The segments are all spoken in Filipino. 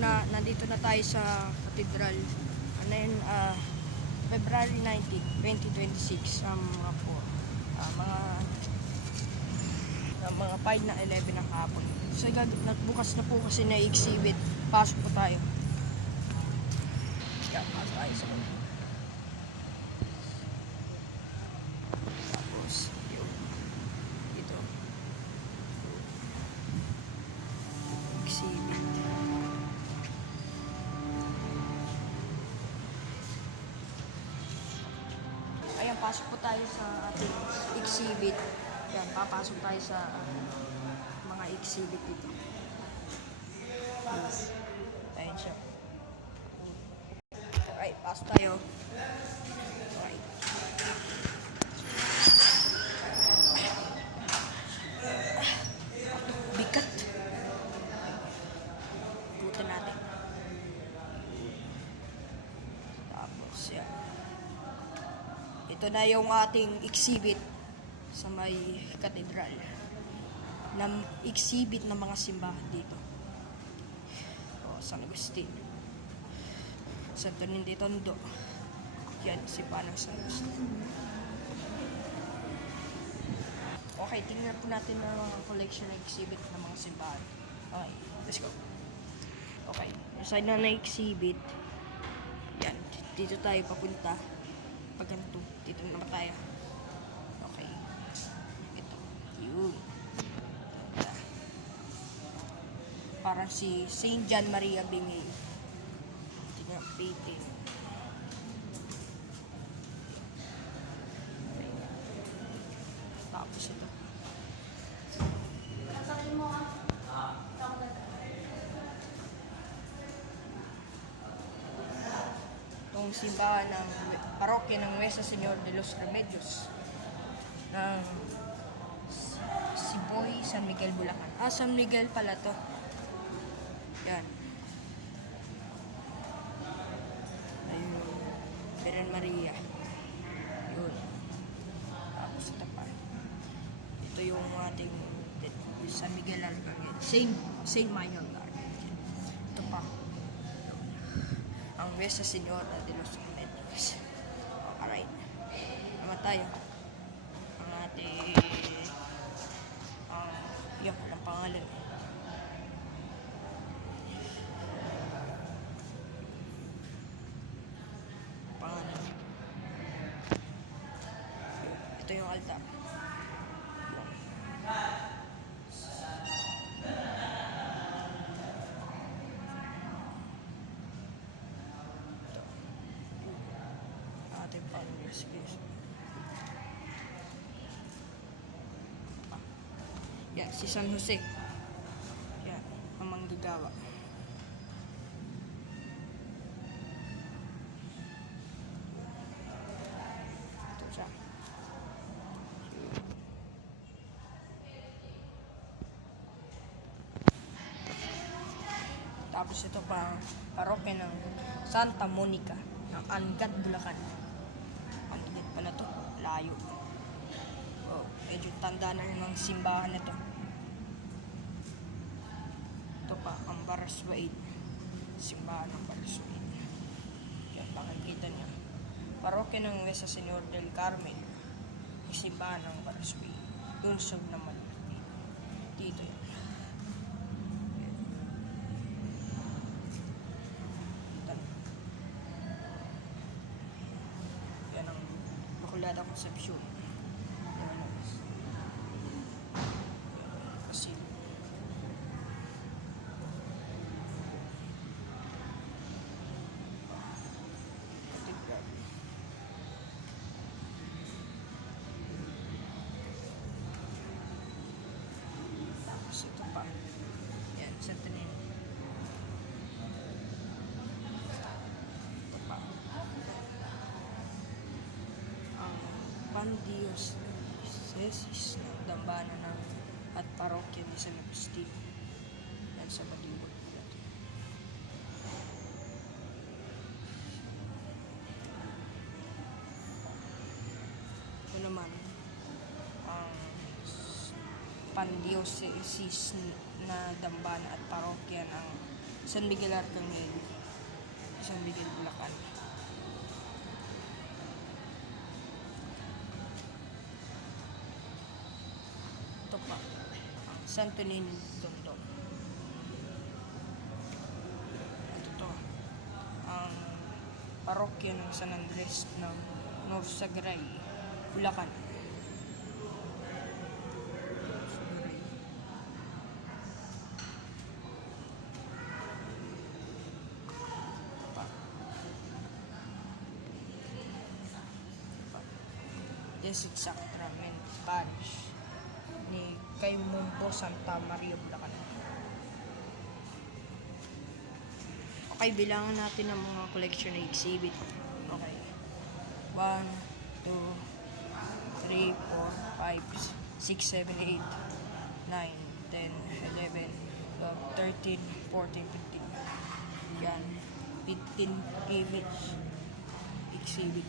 nandito na tayo sa Cathedral. Ano yun, February 19, 2026, mga po, mga 5 na 11 ng hapon. So, nagbukas na po kasi na exhibit. Pasok po tayo. Yeah, pasok tayo sa mga. Tapos, yun. Ito. Exhibit. Ayan, pasok po tayo sa ating exhibit. Ayan, papasok tayo sa mga exhibit dito. Ayan siya. Okay, pasok tayo. Okay. Bigat. Ikutin natin. Tapos, yan. Ito na yung ating exhibit sa may katedral. Exhibit ng mga simbahan dito. San Agustin. Santo Ninditondo. Yan, simbahan ng San Agustin. Okay, tingnan po natin ang mga collection na exhibit ng mga simbahan. Okay, let's go. Okay, side na exhibit. Yan, dito tayo papunta. Pag ganito, dito naman tayo. Okay. Ito. Yun. Yan. Parang si Saint John Maria Bingay. Ito nga, painting. Tapos ito. Itong simbahan ng parokya ng Nuestra Señor de los Remedios ng Siboy, San Miguel, Bulacan. San Miguel pala to. Yan. Ayun. Virgen Maria. Yun. Tapos ito pa. Ito yung ating San Miguel Arcangel. Saint Mayon Arcangel. Ito pa. Ang Nuestra Señora de los Remedios. Alright. Naman tayo. Ang ating yun, walang pangalan. Pangalan. Ito yung altar. Ating Panginoon. Yan, si San Jose. Yan, ang manggagawa. Ito siya. Tapos ito pa, parokya ng Santa Monica ng Angat, Bulacan. Ang init pala to, layo. Oh, medyo tanda na ng simbahan nito. Ito pa, ang Baraswaid. Simbahan ng Baraswaid. Yan, makikita niya. Parokya ng Nuestra Señor del Carmen. Yung simbahan ng Baraswaid. Lungsod naman. Dito yan. Yan ang Bacolada Concepcion. Kasi Cathedral. Tapos ito pa. Yan, Santo Niño. Ito pa. Ang Pandiocese ng Dambana ng at parokya ni San Agustin. Yan sa Baliwag. Ito naman ang Pandiocese na Dambana at parokya ng San Miguel Arcangel, San Miguel Bulacan. Ito pa, Santo Niño Tondo. Ito to, ang parokya ng San Andres ng North Sagray, Bulacan. Sagray. Pa. Pa. Jesuit Sacrament Parish ni Caimumbo Santa Maria Bulacan. Okay, bilangan natin ang mga collection na exhibit. Okay. 1, 2, 3, 4, 5, 6, 7, 8, 9, 10, 11, 12, 13, 14, 15. Yan. 15 image exhibit.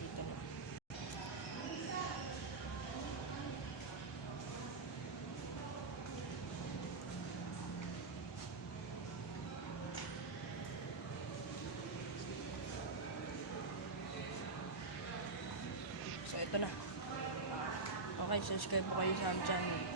Kita nyo. So, ito na. Okay, subscribe po kayo sa aming channel.